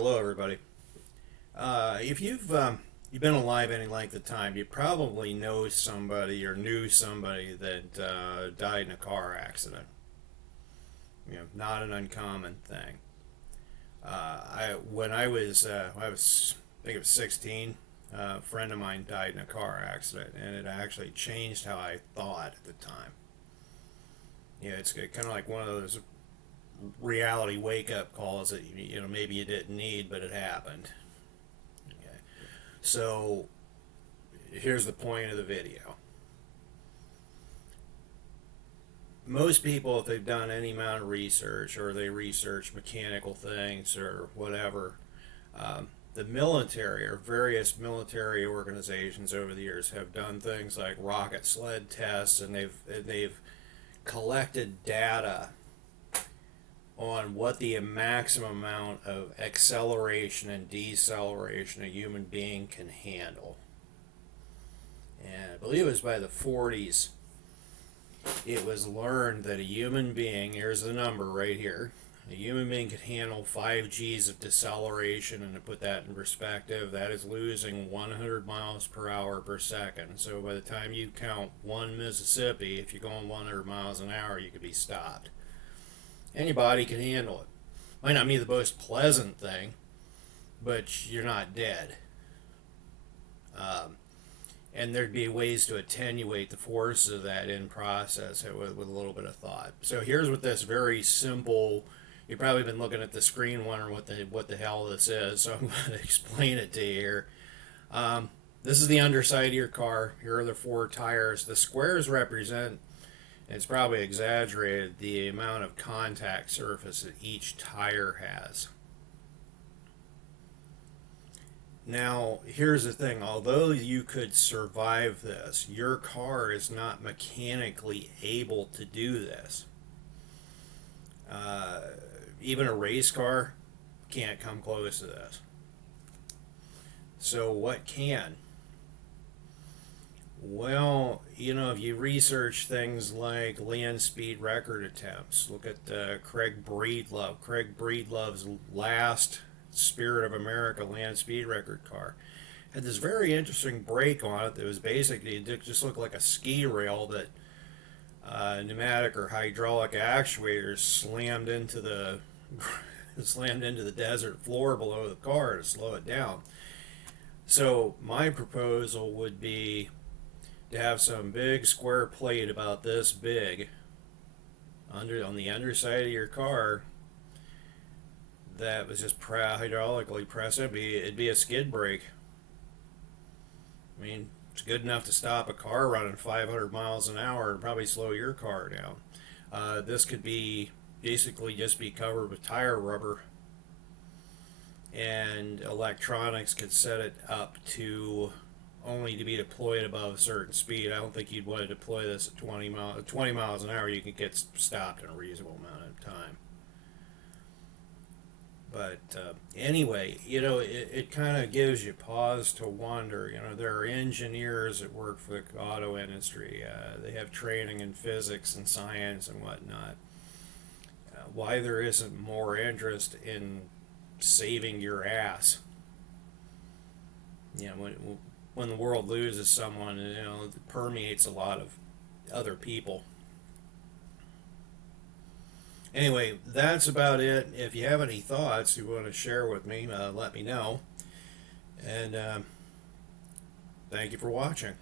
Hello, everybody. If you've been alive any length of time, you probably know somebody or knew somebody that died in a car accident. Not an uncommon thing. When I was, I think it was 16, a friend of mine died in a car accident, and it actually changed how I thought at the time. It's kind of like one of those reality wake up calls that maybe you didn't need, but it happened. Okay. So here's the point of the video. Most people, if they've done any amount of research or they research mechanical things or whatever, the military or various military organizations over the years have done things like rocket sled tests, and they've collected data on what the maximum amount of acceleration and deceleration a human being can handle. And I believe it was by the 40s, it was learned that a human being, here's the number right here, a human being could handle 5 G's of deceleration, and to put that in perspective, that is losing 100 miles per hour per second. So by the time you count 1 Mississippi, if you're going 100 miles an hour, you could be stopped. Anybody can handle it. Might not be the most pleasant thing, but you're not dead. And there'd be ways to attenuate the force of that in process with a little bit of thought. So here's what this very simple. You've probably been looking at the screen wondering what the hell this is. So I'm going to explain it to you here. This is the underside of your car. Here are the 4 tires. The squares represent, it's probably exaggerated, the amount of contact surface that each tire has. Now, here's the thing. Although you could survive this, your car is not mechanically able to do this. Even a race car can't come close to this. So what can? Well, if you research things like land speed record attempts, look at Craig Breedlove. Craig Breedlove's last Spirit of America land speed record car had this very interesting brake on it that was basically, it just looked like a ski rail that pneumatic or hydraulic actuators slammed into the desert floor below the car to slow it down. So my proposal would be to have some big square plate about this big on the underside of your car that was just hydraulically pressed. It'd be a skid brake. I mean, it's good enough to stop a car running 500 miles an hour and probably slow your car down. This could be basically just be covered with tire rubber, and electronics could set it up to only to be deployed above a certain speed. I don't think you'd want to deploy this at 20 miles an hour. You can get stopped in a reasonable amount of time. But anyway, it kind of gives you pause to wonder. There are engineers that work for the auto industry. They have training in physics and science and whatnot. Why there isn't more interest in saving your ass? When the world loses someone, it permeates a lot of other people. Anyway, that's about it. If you have any thoughts you want to share with me, let me know. And thank you for watching.